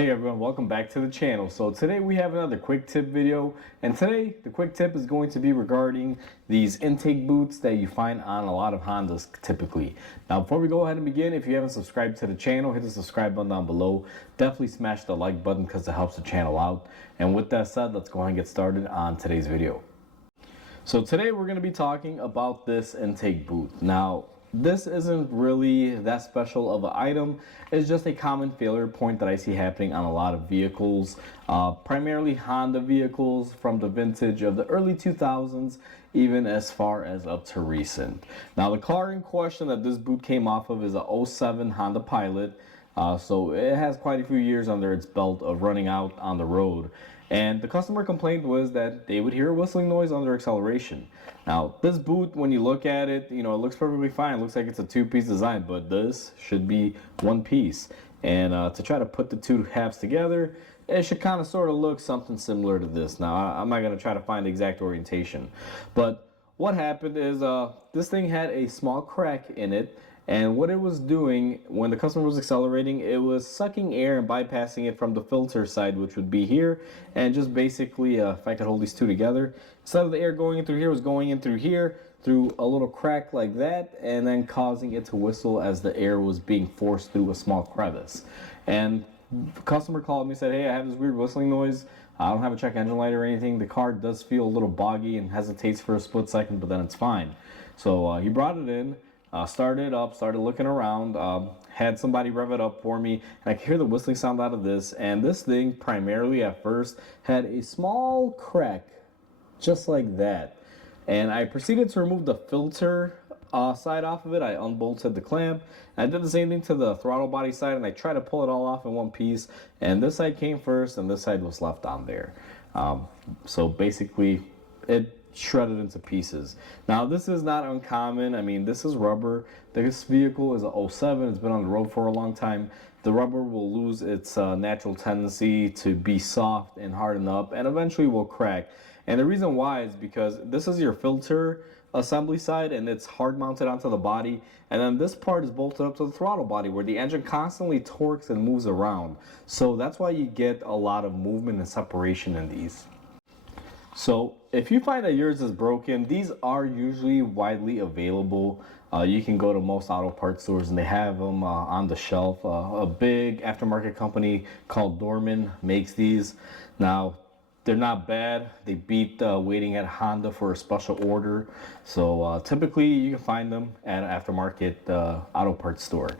Hey everyone, welcome back to the channel. So today we have another quick tip video, and today the quick tip is going to be regarding these intake boots that you find on a lot of Hondas typically. Now before we go ahead and begin, if you haven't subscribed to the channel, hit the subscribe button down below. Definitely smash the like button because it helps the channel out. And with that said, let's go ahead and get started on today's video. So today we're going to be talking about this intake boot. Now this isn't really that special of an item. It's just a common failure point that I see happening on a lot of vehicles, primarily Honda vehicles from the vintage of the early 2000s, even as far as up to recent. Now the car in question that this boot came off of is a 07 Honda Pilot. So it has quite a few years under its belt of running out on the road. And the customer complaint was that they would hear a whistling noise under acceleration. Now, this boot, when you look at it, it looks perfectly fine. It looks like it's a two-piece design, but this should be one piece. And to try to put the two halves together, it should kind of sort of look something similar to this. Now, I'm not going to try to find the exact orientation. But what happened is this thing had a small crack in it. And what it was doing when the customer was accelerating, it was sucking air and bypassing it from the filter side, which would be here. And just basically, if I could hold these two together, instead of the air going in through here, it was going in through here, through a little crack like that, and then causing it to whistle as the air was being forced through a small crevice. And the customer called me and said, hey, I have this weird whistling noise. I don't have a check engine light or anything. The car does feel a little boggy and hesitates for a split second, but then it's fine. So he brought it in. Started it up, started looking around, had somebody rev it up for me, and I could hear the whistling sound out of this. And this thing primarily at first had a small crack just like that. And I proceeded to remove the filter side off of it. I unbolted the clamp. I did the same thing to the throttle body side, and I tried to pull it all off in one piece. And this side came first, and this side was left on there. So basically, it shredded into pieces. Now this is not uncommon. I mean, this is rubber. This vehicle is a 07. It's been on the road for a long time. The rubber will lose its natural tendency to be soft and harden up, and eventually will crack. And the reason why is because this is your filter assembly side, and it's hard mounted onto the body, and then this part is bolted up to the throttle body where the engine constantly torques and moves around. So that's why you get a lot of movement and separation in these. So if you find that yours is broken, these are usually widely available. You can go to most auto parts stores and they have them on the shelf. A big aftermarket company called Dorman makes these. Now, they're not bad. They beat waiting at Honda for a special order. So typically you can find them at an aftermarket auto parts store.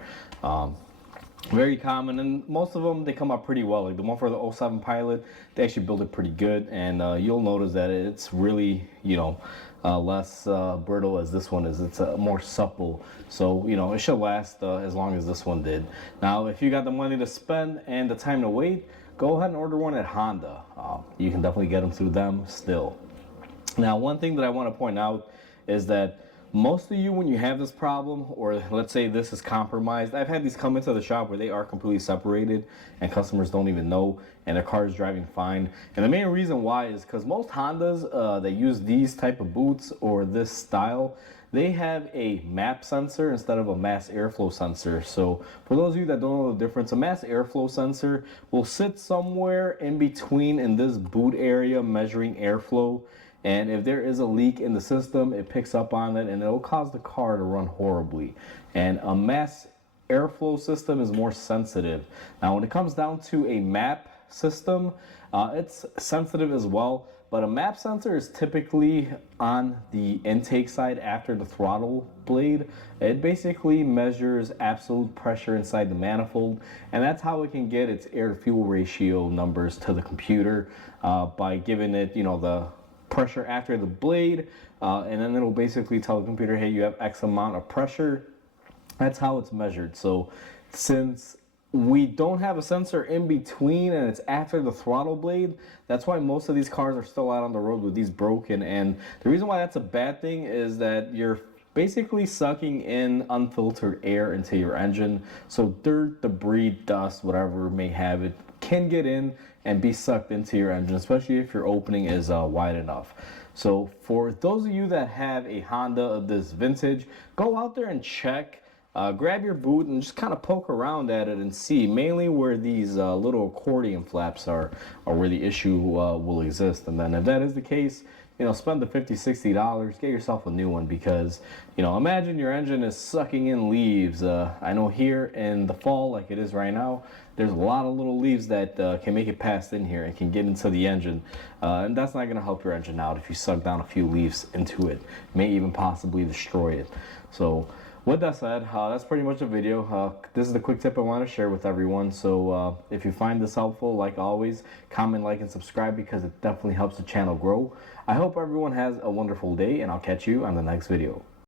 Very common, and most of them, they come out pretty well. Like the one for the 07 Pilot, they actually build it pretty good, and you'll notice that it's really less brittle as this one is. It's more supple, so it should last as long as this one did. Now if you got the money to spend and the time to wait, go ahead and order one at Honda. You can definitely get them through them still. Now one thing that I want to point out is that most of you, when you have this problem, or let's say this is compromised, I've had these come into the shop where they are completely separated and customers don't even know, and their car is driving fine. And the main reason why is because most Hondas that use these type of boots or this style, they have a MAP sensor instead of a mass airflow sensor. So for those of you that don't know the difference, a mass airflow sensor will sit somewhere in between in this boot area measuring airflow. And if there is a leak in the system, it picks up on it and it will cause the car to run horribly. And a mass airflow system is more sensitive. Now when it comes down to a MAP system, it's sensitive as well, but a MAP sensor is typically on the intake side after the throttle blade. It basically measures absolute pressure inside the manifold, and that's how it can get its air-to-fuel ratio numbers to the computer by giving it the pressure after the blade, and then it'll basically tell the computer, hey, you have X amount of pressure. That's how it's measured. So since we don't have a sensor in between and it's after the throttle blade, that's why most of these cars are still out on the road with these broken. And the reason why that's a bad thing is that you're basically sucking in unfiltered air into your engine. So dirt, debris, dust, whatever may have it, can get in and be sucked into your engine, especially if your opening is wide enough. So for those of you that have a Honda of this vintage, go out there and check grab your boot and just kind of poke around at it and see, mainly where these little accordion flaps are where the issue will exist. And then if that is the case, spend the $50-$60, get yourself a new one, because imagine your engine is sucking in leaves. I know here in the fall, like it is right now, there's a lot of little leaves that can make it past in here and can get into the engine, and that's not going to help your engine out if you suck down a few leaves into it. May even possibly destroy it. So with that said, that's pretty much the video. This is the quick tip I want to share with everyone. So if you find this helpful, like always, comment, like, and subscribe, because it definitely helps the channel grow. I hope everyone has a wonderful day, and I'll catch you on the next video.